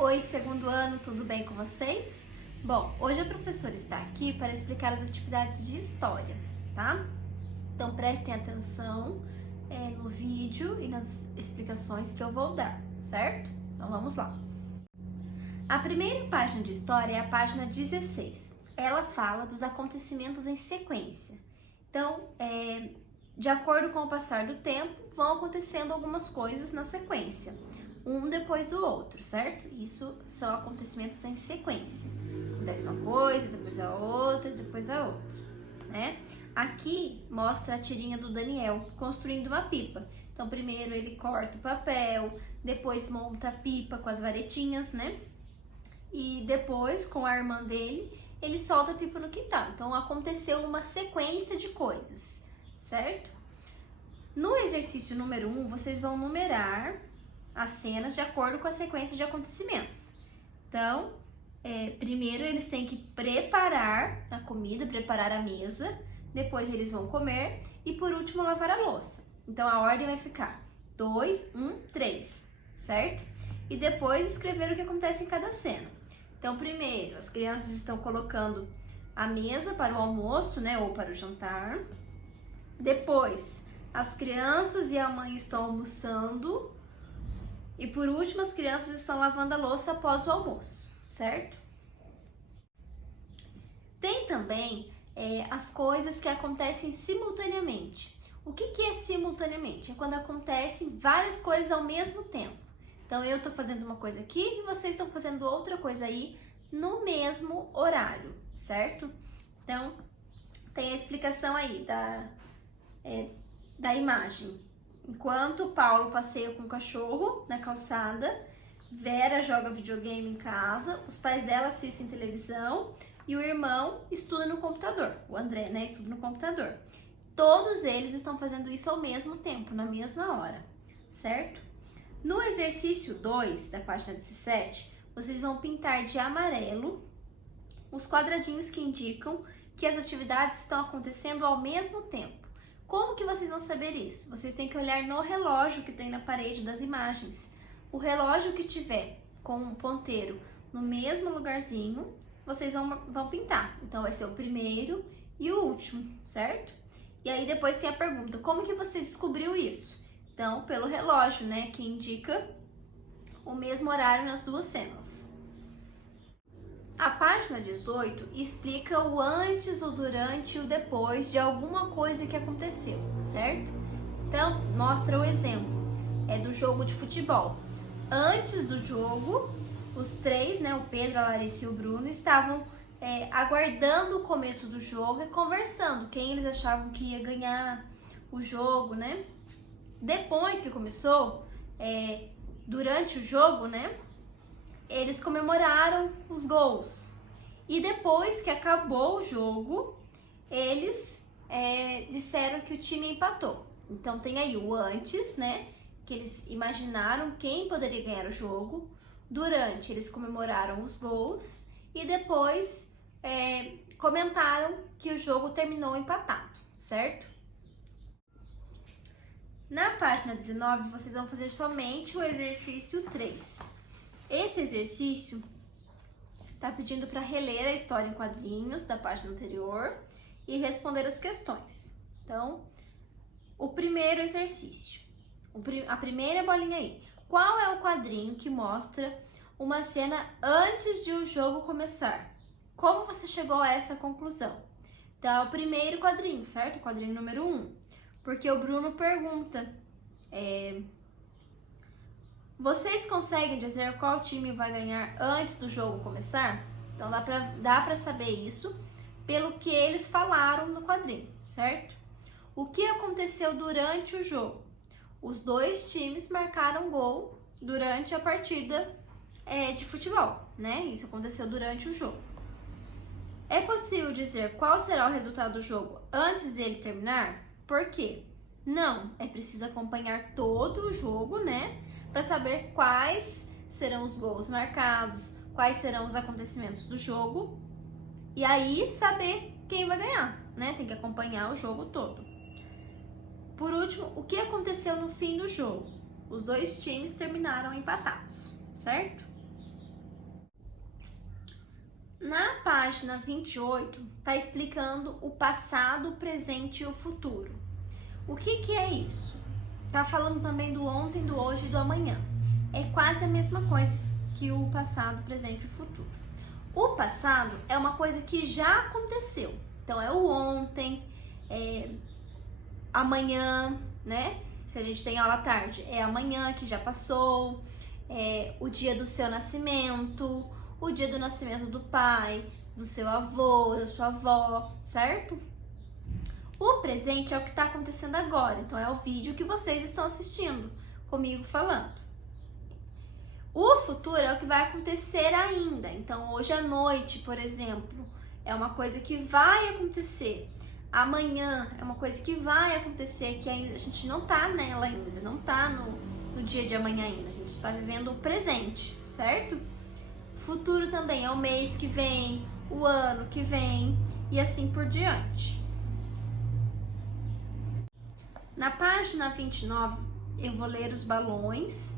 Oi, segundo ano, tudo bem com vocês? Bom, hoje a professora está aqui para explicar as atividades de história, tá? Então prestem atenção no vídeo e nas explicações que eu vou dar, certo? Então vamos lá. A primeira página de história é a página 16. Ela fala dos acontecimentos em sequência. Então, de acordo com o passar do tempo, vão acontecendo algumas coisas na sequência, um depois do outro, certo? Isso são acontecimentos em sequência. Acontece uma coisa, depois a outra, depois a outra, né? Aqui mostra a tirinha do Daniel construindo uma pipa. Então, primeiro ele corta o papel, depois monta a pipa com as varetinhas, né? E depois, com a irmã dele, ele solta a pipa no quintal. Então, aconteceu uma sequência de coisas, certo? No exercício número 1, vocês vão numerar as cenas de acordo com a sequência de acontecimentos. Então, primeiro eles têm que preparar a comida, preparar a mesa, depois eles vão comer e por último lavar a louça. Então, a ordem vai ficar 2, 1, 3, certo? E depois escrever o que acontece em cada cena. Então, primeiro, as crianças estão colocando a mesa para o almoço, né, ou para o jantar. Depois, as crianças e a mãe estão almoçando. E por último, as crianças estão lavando a louça após o almoço, certo? Tem também as coisas que acontecem simultaneamente. O que é simultaneamente? É quando acontecem várias coisas ao mesmo tempo. Então, eu estou fazendo uma coisa aqui e vocês estão fazendo outra coisa aí no mesmo horário, certo? Então, tem a explicação aí da imagem. Enquanto Paulo passeia com o cachorro na calçada, Vera joga videogame em casa, os pais dela assistem televisão e o irmão estuda no computador. O André, né, estuda no computador. Todos eles estão fazendo isso ao mesmo tempo, na mesma hora, certo? No exercício 2, da página 17, vocês vão pintar de amarelo os quadradinhos que indicam que as atividades estão acontecendo ao mesmo tempo. Como que vocês vão saber isso? Vocês têm que olhar no relógio que tem na parede das imagens. O relógio que tiver com um ponteiro no mesmo lugarzinho, vocês vão pintar. Então, vai ser o primeiro e o último, certo? E aí, depois tem a pergunta, como que você descobriu isso? Então, pelo relógio, né, que indica o mesmo horário nas duas cenas. A página 18 explica o antes, o durante e o depois de alguma coisa que aconteceu, certo? Então, mostra o exemplo, do jogo de futebol. Antes do jogo, os três, né, o Pedro, a Larissa e o Bruno, estavam aguardando o começo do jogo e conversando, quem eles achavam que ia ganhar o jogo, né? Depois que começou, durante o jogo, né, eles comemoraram os gols. E depois que acabou o jogo, eles disseram que o time empatou. Então tem aí o antes, né, que eles imaginaram quem poderia ganhar o jogo. Durante, eles comemoraram os gols. E depois comentaram que o jogo terminou empatado, certo? Na página 19, vocês vão fazer somente o exercício 3. Esse exercício está pedindo para reler a história em quadrinhos da página anterior e responder as questões. Então, o primeiro exercício, a primeira bolinha aí. Qual é o quadrinho que mostra uma cena antes de o jogo começar? Como você chegou a essa conclusão? Então, é o primeiro quadrinho, certo? O quadrinho número 1. Porque o Bruno pergunta... Vocês conseguem dizer qual time vai ganhar antes do jogo começar? Então, dá pra saber isso pelo que eles falaram no quadrinho, certo? O que aconteceu durante o jogo? Os dois times marcaram gol durante a partida de futebol, né? Isso aconteceu durante o jogo. É possível dizer qual será o resultado do jogo antes dele terminar? Por quê? Não, é preciso acompanhar todo o jogo, né? Para saber quais serão os gols marcados, quais serão os acontecimentos do jogo e aí saber quem vai ganhar, né? Tem que acompanhar o jogo todo. Por último, o que aconteceu no fim do jogo? Os dois times terminaram empatados, certo? Na página 28, tá explicando o passado, o presente e o futuro. O que é isso? Tá falando também do ontem, do hoje e do amanhã. É quase a mesma coisa que o passado, o presente e o futuro. O passado é uma coisa que já aconteceu. Então, é o ontem, amanhã, né? Se a gente tem aula à tarde, é amanhã que já passou, o dia do seu nascimento, o dia do nascimento do pai, do seu avô, da sua avó, certo? O presente é o que está acontecendo agora, então é o vídeo que vocês estão assistindo comigo falando. O futuro é o que vai acontecer ainda, então hoje à noite, por exemplo, é uma coisa que vai acontecer. Amanhã é uma coisa que vai acontecer, que ainda, a gente não tá nela ainda, não tá no dia de amanhã ainda, a gente está vivendo o presente, certo? Futuro também é o mês que vem, o ano que vem e assim por diante. Na página 29, eu vou ler os balões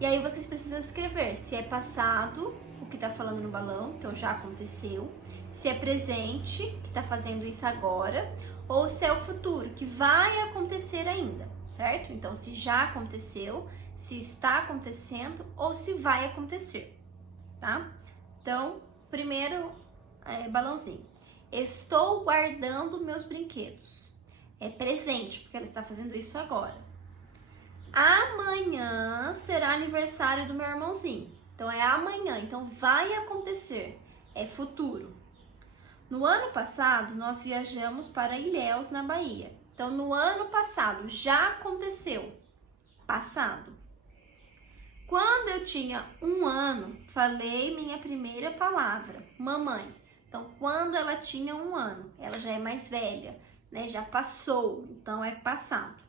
e aí vocês precisam escrever se é passado, o que tá falando no balão, então já aconteceu, se é presente, que tá fazendo isso agora, ou se é o futuro, que vai acontecer ainda, certo? Então, se já aconteceu, se está acontecendo ou se vai acontecer, tá? Então, primeiro balãozinho. Estou guardando meus brinquedos. É presente, porque ela está fazendo isso agora. Amanhã será aniversário do meu irmãozinho. Então, é amanhã. Então, vai acontecer. É futuro. No ano passado, nós viajamos para Ilhéus, na Bahia. Então, no ano passado, já aconteceu. Passado. Quando eu tinha 1 ano, falei minha primeira palavra, mamãe. Então, quando ela tinha 1 ano, ela já é mais velha, né? Já passou, então é passado.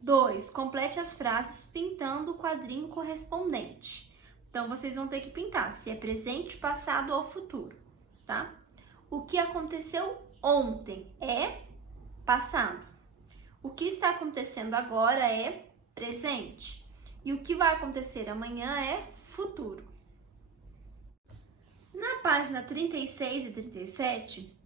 2, complete as frases pintando o quadrinho correspondente. Então, vocês vão ter que pintar se é presente, passado ou futuro, tá? O que aconteceu ontem é passado. O que está acontecendo agora é presente. E o que vai acontecer amanhã é futuro. Na página 36 e 37,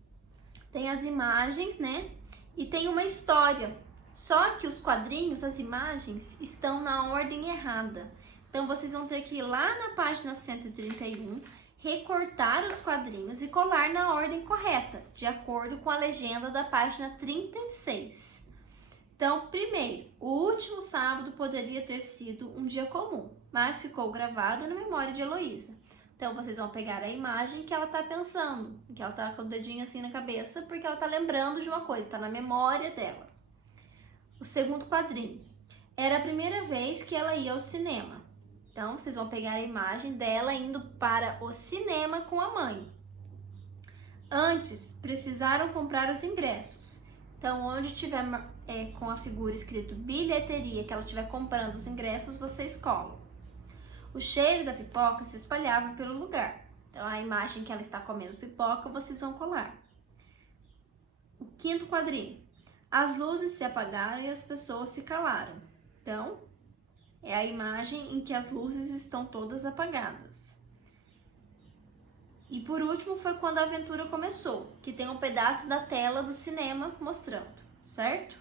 tem as imagens, né? E tem uma história. Só que os quadrinhos, as imagens, estão na ordem errada. Então, vocês vão ter que ir lá na página 131, recortar os quadrinhos e colar na ordem correta, de acordo com a legenda da página 36. Então, primeiro, o último sábado poderia ter sido um dia comum, mas ficou gravado na memória de Heloísa. Então, vocês vão pegar a imagem que ela tá pensando, que ela tá com o dedinho assim na cabeça, porque ela tá lembrando de uma coisa, tá na memória dela. O segundo quadrinho. Era a primeira vez que ela ia ao cinema. Então, vocês vão pegar a imagem dela indo para o cinema com a mãe. Antes, precisaram comprar os ingressos. Então, onde tiver com a figura escrito bilheteria, que ela estiver comprando os ingressos, vocês colam. O cheiro da pipoca se espalhava pelo lugar. Então, a imagem que ela está comendo pipoca, vocês vão colar. O quinto quadrinho. As luzes se apagaram e as pessoas se calaram. Então, é a imagem em que as luzes estão todas apagadas. E por último foi quando a aventura começou, que tem um pedaço da tela do cinema mostrando, certo?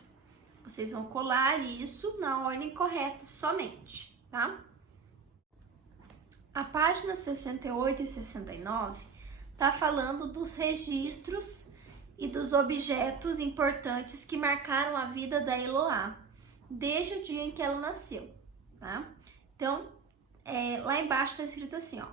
Vocês vão colar isso na ordem correta somente, tá? A página 68 e 69 tá falando dos registros e dos objetos importantes que marcaram a vida da Eloá, desde o dia em que ela nasceu, tá? Então, lá embaixo tá escrito assim, ó.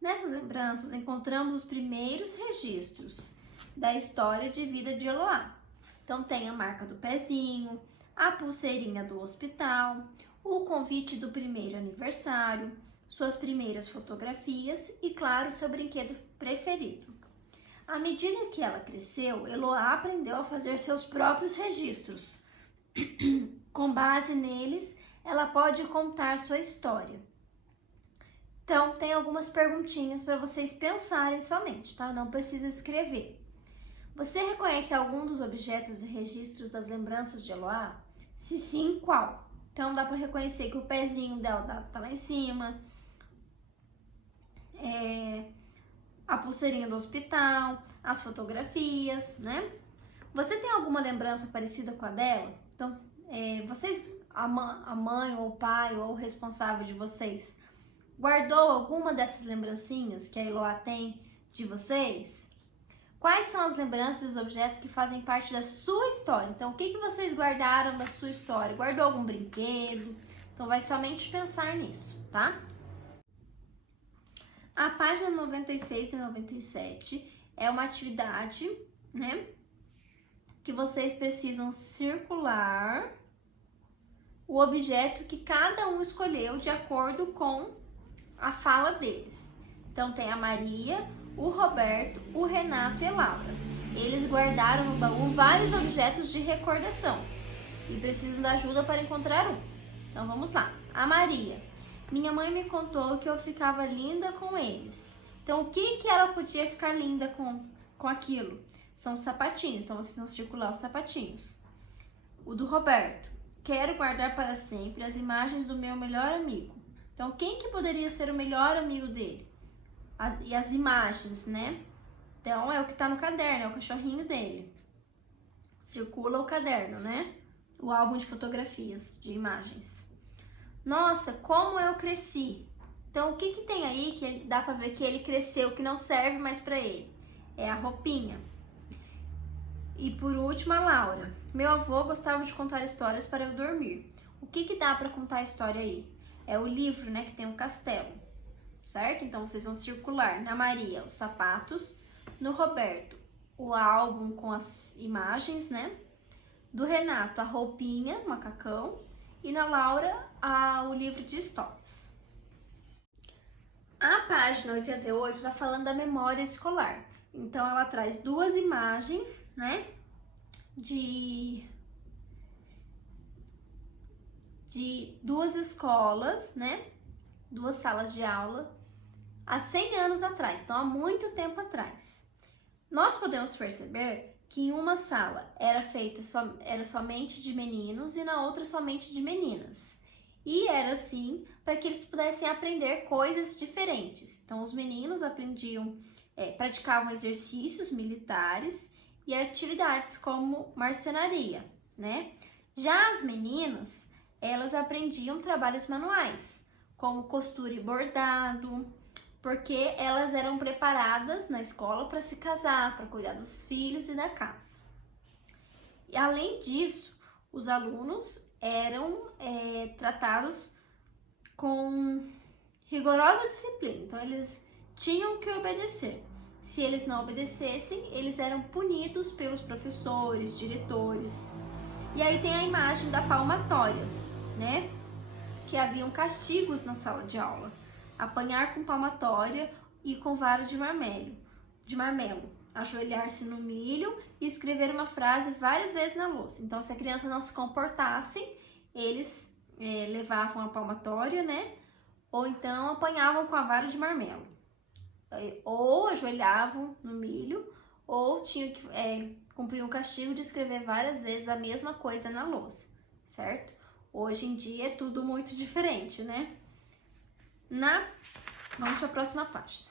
Nessas lembranças, encontramos os primeiros registros da história de vida de Eloá. Então, tem a marca do pezinho, a pulseirinha do hospital, o convite do primeiro aniversário, suas primeiras fotografias e, claro, seu brinquedo preferido. À medida que ela cresceu, Eloá aprendeu a fazer seus próprios registros. Com base neles, ela pode contar sua história. Então, tem algumas perguntinhas para vocês pensarem somente, tá? Não precisa escrever. Você reconhece algum dos objetos e registros das lembranças de Eloá? Se sim, qual? Então, dá para reconhecer que o pezinho dela tá lá em cima, a pulseirinha do hospital, as fotografias, né? Você tem alguma lembrança parecida com a dela? Então, vocês, a mãe ou o pai ou o responsável de vocês, guardou alguma dessas lembrancinhas que a Eloá tem de vocês? Quais são as lembranças e os objetos que fazem parte da sua história? Então, o que vocês guardaram da sua história? Guardou algum brinquedo? Então, vai somente pensar nisso, tá? A página 96 e 97 é uma atividade, né? Que vocês precisam circular o objeto que cada um escolheu de acordo com a fala deles. Então, tem a Maria, o Roberto, o Renato e a Laura. Eles guardaram no baú vários objetos de recordação e precisam da ajuda para encontrar um. Então, vamos lá. A Maria. Minha mãe me contou que eu ficava linda com eles. Então, o que ela podia ficar linda com aquilo? São os sapatinhos. Então, vocês vão circular os sapatinhos. O do Roberto. Quero guardar para sempre as imagens do meu melhor amigo. Então, quem que poderia ser o melhor amigo dele? E as imagens, né? Então, é o que tá no caderno, é o cachorrinho dele. Circula o caderno, né? O álbum de fotografias, de imagens. Nossa, como eu cresci. Então, o que tem aí que dá pra ver que ele cresceu, que não serve mais pra ele? É a roupinha. E por último, a Laura. Meu avô gostava de contar histórias para eu dormir. O que dá pra contar a história aí? É o livro, né, que tem um castelo, certo? Então, vocês vão circular na Maria os sapatos, no Roberto o álbum com as imagens, né? Do Renato a roupinha, macacão, e na Laura o livro de histórias. A página 88 está falando da memória escolar. Então, ela traz duas imagens, né? De duas escolas, né? Duas salas de aula há 100 anos atrás, então há muito tempo atrás. Nós podemos perceber que em uma sala era somente de meninos e na outra somente de meninas. E era assim para que eles pudessem aprender coisas diferentes. Então, os meninos praticavam exercícios militares e atividades como marcenaria, né? Já as meninas, elas aprendiam trabalhos manuais, como costura e bordado, porque elas eram preparadas na escola para se casar, para cuidar dos filhos e da casa. E além disso, os alunos eram tratados com rigorosa disciplina, então eles tinham que obedecer. Se eles não obedecessem, eles eram punidos pelos professores, diretores. E aí tem a imagem da palmatória, né? Que haviam castigos na sala de aula. Apanhar com palmatória e com vara de marmelo. Ajoelhar-se no milho e escrever uma frase várias vezes na lousa. Então, se a criança não se comportasse, eles levavam a palmatória, né? Ou então apanhavam com a vara de marmelo. Ou ajoelhavam no milho, ou tinham que cumprir um castigo de escrever várias vezes a mesma coisa na lousa, certo? Hoje em dia é tudo muito diferente, né? Vamos para a próxima página.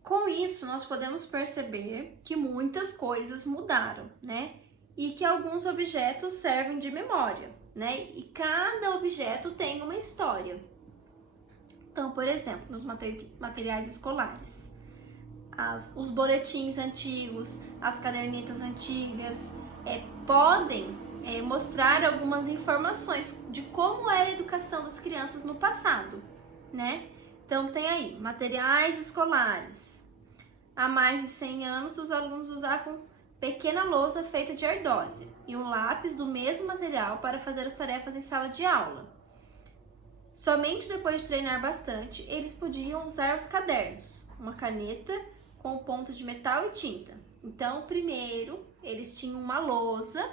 Com isso, nós podemos perceber que muitas coisas mudaram, né? E que alguns objetos servem de memória, né? E cada objeto tem uma história. Então, por exemplo, nos materiais escolares, os boletins antigos, as cadernetas antigas, podem mostrar algumas informações de como era a educação das crianças no passado, né? Então, tem aí, materiais escolares. Há mais de 100 anos, os alunos usavam pequena lousa feita de ardósia e um lápis do mesmo material para fazer as tarefas em sala de aula. Somente depois de treinar bastante, eles podiam usar os cadernos, uma caneta com pontas de metal e tinta. Então, primeiro, eles tinham uma lousa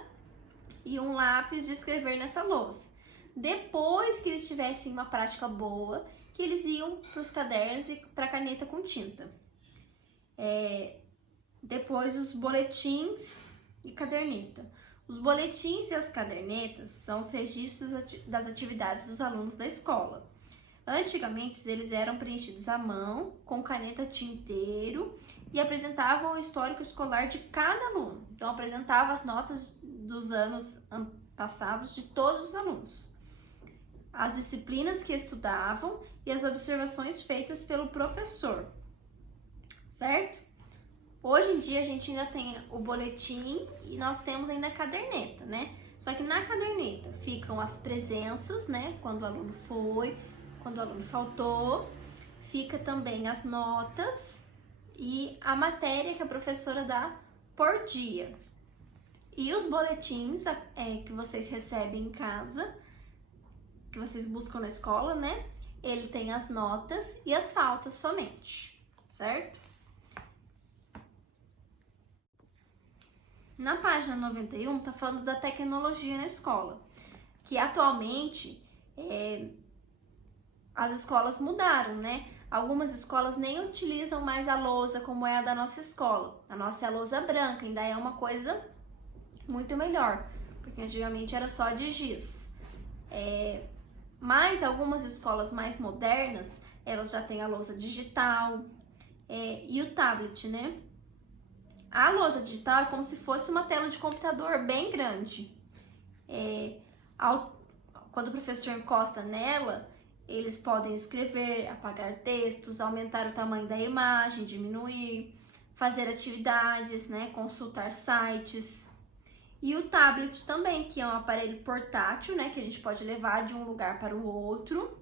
e um lápis de escrever nessa lousa. Depois que eles tivessem uma prática boa, que eles iam para os cadernos e para a caneta com tinta. Depois, os boletins e caderneta. Os boletins e as cadernetas são os registros das atividades dos alunos da escola. Antigamente, eles eram preenchidos à mão, com caneta tinteiro, e apresentavam o histórico escolar de cada aluno. Então, apresentava as notas dos anos passados de todos os alunos, as disciplinas que estudavam e as observações feitas pelo professor, certo? Hoje em dia, a gente ainda tem o boletim e nós temos ainda a caderneta, né? Só que na caderneta ficam as presenças, né? Quando o aluno foi, quando o aluno faltou, fica também as notas e a matéria que a professora dá por dia. E os boletins que vocês recebem em casa, que vocês buscam na escola, né? Ele tem as notas e as faltas somente, certo? Na página 91 tá falando da tecnologia na escola, que atualmente as escolas mudaram, né? Algumas escolas nem utilizam mais a lousa como é a da nossa escola. A nossa é a lousa branca, ainda é uma coisa muito melhor, porque antigamente era só de giz. Mas algumas escolas mais modernas, elas já têm a lousa digital e o tablet, né? A lousa digital é como se fosse uma tela de computador bem grande. Quando o professor encosta nela, eles podem escrever, apagar textos, aumentar o tamanho da imagem, diminuir, fazer atividades, né, consultar sites. E o tablet também, que é um aparelho portátil, né, que a gente pode levar de um lugar para o outro,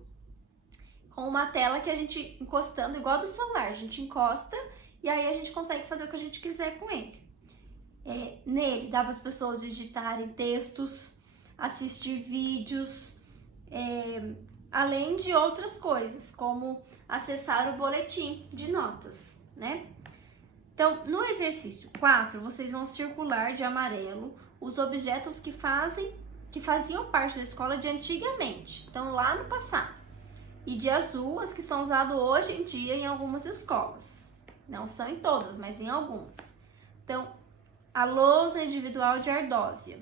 com uma tela que a gente encostando, igual do celular, a gente encosta e aí a gente consegue fazer o que a gente quiser com ele. Nele dá para as pessoas digitarem textos, assistir vídeos, além de outras coisas, como acessar o boletim de notas, né? Então, no exercício 4, vocês vão circular de amarelo os objetos que faziam parte da escola de antigamente, então lá no passado, e de azul as que são usadas hoje em dia em algumas escolas. Não são em todas, mas em algumas. Então, a lousa individual de ardósia,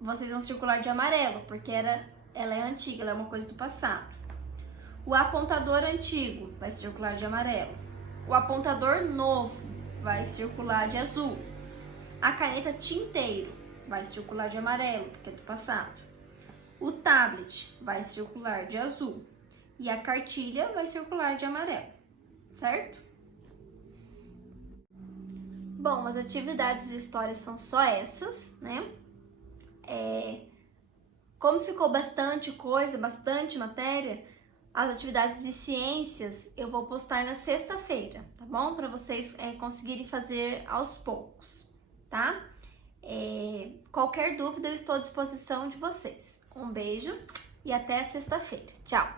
vocês vão circular de amarelo, porque ela é antiga, ela é uma coisa do passado. O apontador antigo vai circular de amarelo. O apontador novo vai circular de azul. A caneta tinteiro vai circular de amarelo, porque é do passado. O tablet vai circular de azul. E a cartilha vai circular de amarelo, certo? Bom, as atividades de história são só essas, né? Como ficou bastante coisa, bastante matéria, as atividades de ciências eu vou postar na sexta-feira, tá bom? Para vocês conseguirem fazer aos poucos, tá? Qualquer dúvida eu estou à disposição de vocês. Um beijo e até sexta-feira. Tchau!